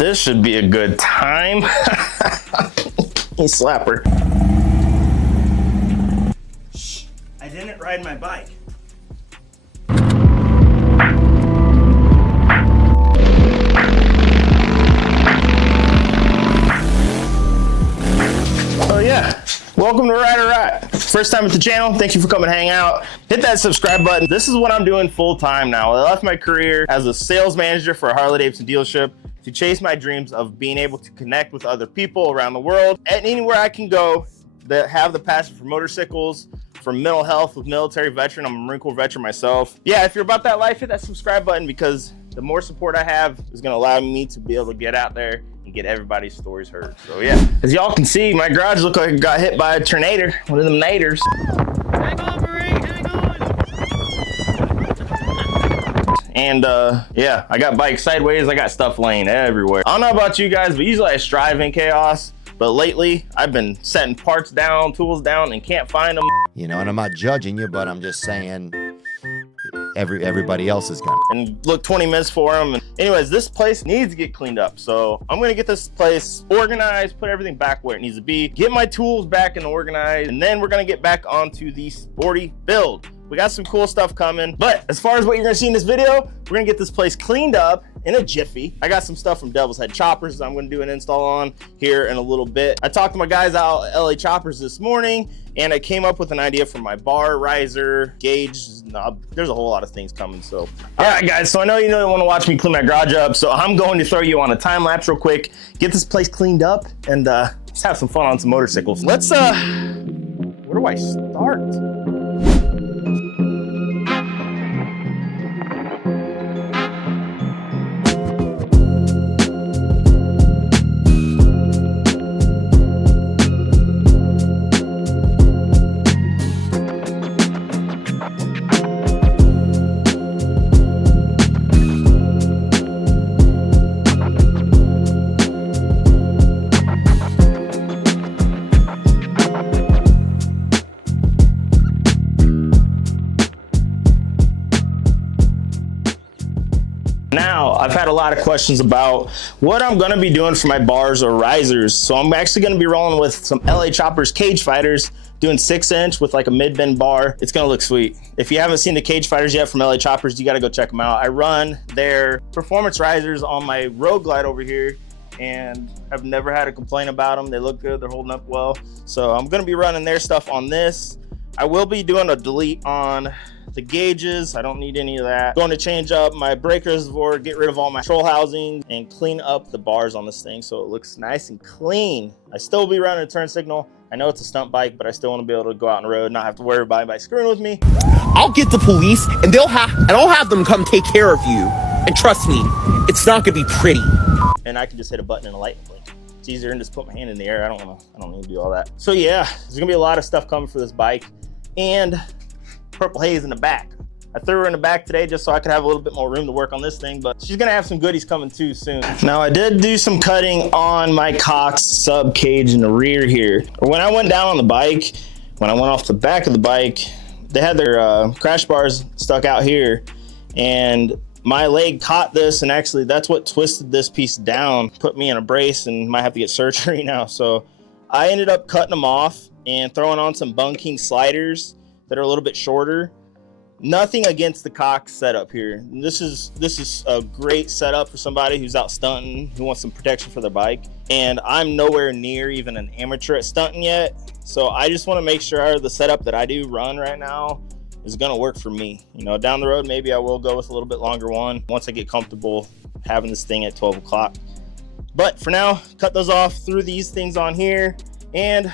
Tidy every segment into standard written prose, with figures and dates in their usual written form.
This should be a good time. You slapper. Shh, I didn't ride my bike. Oh yeah, welcome to Ride or Ride. First time at the channel, thank you for coming to hang out. Hit that subscribe button. This is what I'm doing full time now. I left my career as a sales manager for a Harley-Davidson dealership to chase my dreams of being able to connect with other people around the world and anywhere I can go that have the passion for motorcycles, for mental health with military veteran. I'm a Marine Corps veteran myself. Yeah, if you're about that life, hit that subscribe button because the more support I have is gonna allow me to be able to get out there and get everybody's stories heard. So yeah, as y'all can see, my garage looked like it got hit by a tornado, one of them naders. Hang on, Marine, hang on. And yeah, I got bikes sideways, I got stuff laying everywhere. I don't know about you guys, but usually I strive in chaos. But lately, I've been setting parts down, tools down, and can't find them. You know, and I'm not judging you, but I'm just saying everybody else is gonna. And look 20 minutes for them. And anyways, this place needs to get cleaned up. So I'm gonna get this place organized, put everything back where it needs to be, get my tools back and organized, and then we're gonna get back onto the sporty build. We got some cool stuff coming. But as far as what you're gonna see in this video, we're gonna get this place cleaned up in a jiffy. I got some stuff from Devil's Head Choppers I'm gonna do an install on here in a little bit. I talked to my guys out at LA Choppers this morning, and I came up with an idea for my bar, riser, gauge, knob. There's a whole lot of things coming, so. All right, guys, so I know you don't wanna watch me clean my garage up, so I'm going to throw you on a time lapse real quick, get this place cleaned up, and let's have some fun on some motorcycles. Let's, where do I start? Now, I've had a lot of questions about what I'm gonna be doing for my bars or risers. So I'm actually gonna be rolling with some LA Choppers cage fighters, doing 6-inch with like a mid-bend bar. It's gonna look sweet. If you haven't seen the cage fighters yet from LA Choppers, you gotta go check them out. I run their performance risers on my Road Glide over here, and I've never had a complaint about them. They look good, they're holding up well. So I'm gonna be running their stuff on this. I will be doing a delete on the gauges. I don't need any of that. Going to change up my brake reservoir, get rid of all my control housing, and clean up the bars on this thing so it looks nice and clean. I still be running a turn signal. I know it's a stunt bike, but I still want to be able to go out on the road and not have to worry about anybody screwing with me. I'll get the police and I'll have them come take care of you. And trust me, it's not gonna be pretty. And I can just hit a button and a light blink. It's easier than just put my hand in the air. I don't need to do all that. So yeah, there's gonna be a lot of stuff coming for this bike. And Purple Haze in the back. I threw her in the back today just so I could have a little bit more room to work on this thing, but she's gonna have some goodies coming too soon. Now I did do some cutting on my Cox sub cage in the rear here. When I went down on the bike, when I went off the back of the bike, they had their crash bars stuck out here, and my leg caught this, and actually that's what twisted this piece down, put me in a brace, and might have to get surgery now. So I ended up cutting them off and throwing on some Bun King sliders that are a little bit shorter. Nothing against the Cox setup here. This is a great setup for somebody who's out stunting, who wants some protection for their bike. And I'm nowhere near even an amateur at stunting yet. So I just want to make sure the setup that I do run right now is gonna work for me. You know, down the road, maybe I will go with a little bit longer one once I get comfortable having this thing at 12 o'clock. But for now, cut those off, threw these things on here, and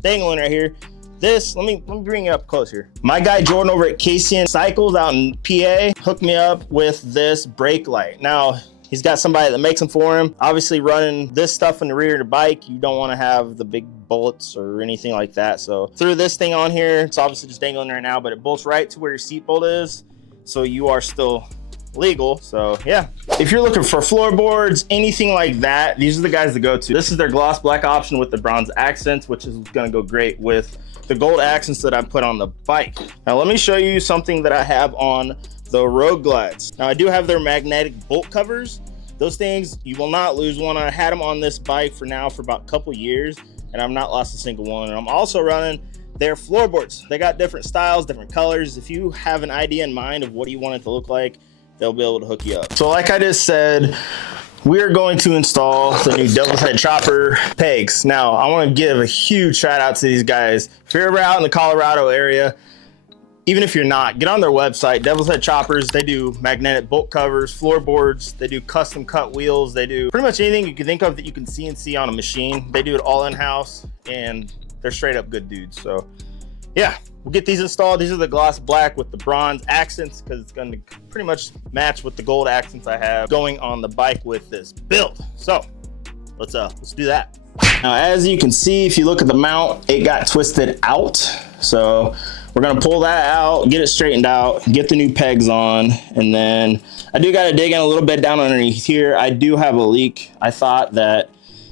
dangling right here. This, let me bring it up closer. My guy Jordan over at Casey Cycles out in PA hooked me up with this brake light. Now, he's got somebody that makes them for him. Obviously running this stuff in the rear of the bike, you don't want to have the big bullets or anything like that. So threw this thing on here. It's obviously just dangling right now, but it bolts right to where your seat bolt is. So you are still legal. So yeah, if you're looking for floorboards, anything like that, these are the guys to go to. This is their gloss black option with the bronze accents, which is going to go great with the gold accents that I put on the bike. Now let me show you something that I have on the Road Glides. Now I do have their magnetic bolt covers, Those things, you will not lose one. I had them on this bike for about a couple years, and I've not lost a single one. And I'm also running their floorboards. They got different styles, different colors. If you have an idea in mind of what you want it to look like, they'll be able to hook you up. So like I just said, we're going to install the new Devil's Head chopper pegs. Now, I want to give a huge shout out to these guys. If you're ever out in the Colorado area, even if you're not, get on their website, Devil's Head Choppers. They do magnetic bolt covers, floorboards. They do custom cut wheels. They do pretty much anything you can think of that you can CNC on a machine. They do it all in-house, and they're straight up good dudes. So yeah, we'll get these installed. These are the gloss black with the bronze accents, because it's going to pretty much match with the gold accents I have going on the bike with this build. So let's do that. Now, as you can see, if you look at the mount, it got twisted out. So we're gonna pull that out, get it straightened out, get the new pegs on, and then I do gotta dig in a little bit down underneath here. I do have a leak. I thought that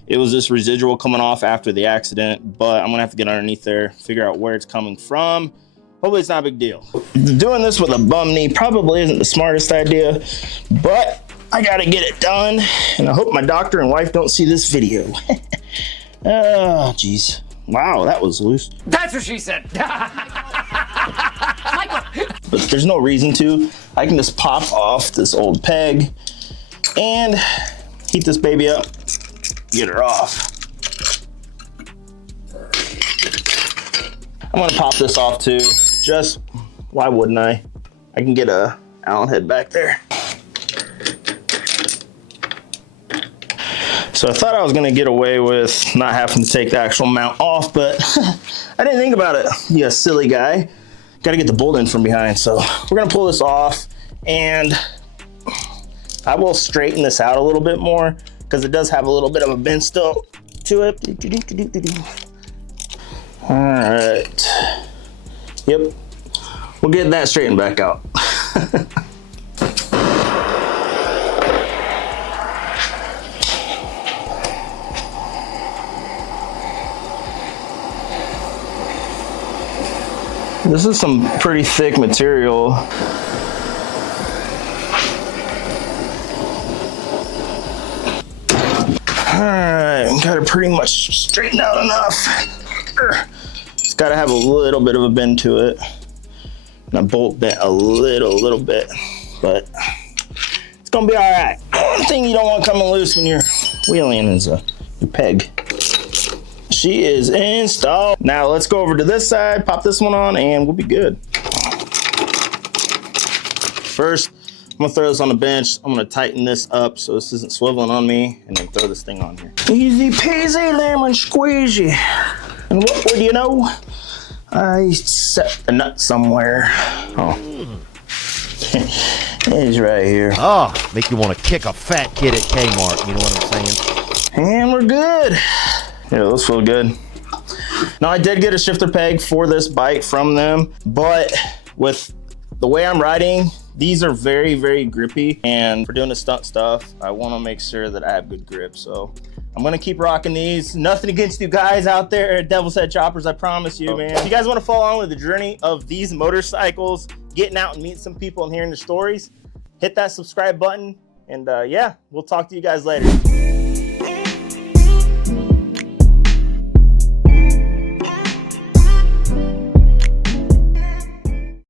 it was this residual coming off after the accident, but I'm gonna have to get underneath there, figure out where it's coming from. Hopefully it's not a big deal. Doing this with a bum knee probably isn't the smartest idea, but I gotta get it done, and I hope my doctor and wife don't see this video. Oh, geez. Wow, that was loose. That's what she said. But there's no reason to. I can just pop off this old peg and heat this baby up, get her off. I'm gonna pop this off too. Just, why wouldn't I? I can get a Allen head back there. So I thought I was gonna get away with not having to take the actual mount off, but I didn't think about it. You silly guy. Gotta get the bolt in from behind. So we're gonna pull this off, and I will straighten this out a little bit more because it does have a little bit of a bend still to it. All right. Yep. We'll get that straightened back out. This is some pretty thick material. All right, got it pretty much straightened out enough. It's got to have a little bit of a bend to it. And a bolt bent a little bit, but it's gonna be all right. One thing you don't want coming loose when you're wheeling is your peg. She is installed. Now let's go over to this side, pop this one on, and we'll be good. First, I'm gonna throw this on the bench. I'm gonna tighten this up so this isn't swiveling on me, and then throw this thing on here. Easy peasy lemon squeezy. And what would you know? I set the nut somewhere. Oh. It's right here. Oh, make you want to kick a fat kid at Kmart, you know what I'm saying? And we're good. Yeah, those feel good. Now, I did get a shifter peg for this bike from them, but with the way I'm riding, these are very, very grippy. And for doing the stunt stuff, I want to make sure that I have good grip. So I'm going to keep rocking these. Nothing against you guys out there at Devil's Head Choppers, I promise you, man. If you guys want to follow on with the journey of these motorcycles, getting out and meeting some people and hearing their stories, hit that subscribe button. And yeah, we'll talk to you guys later.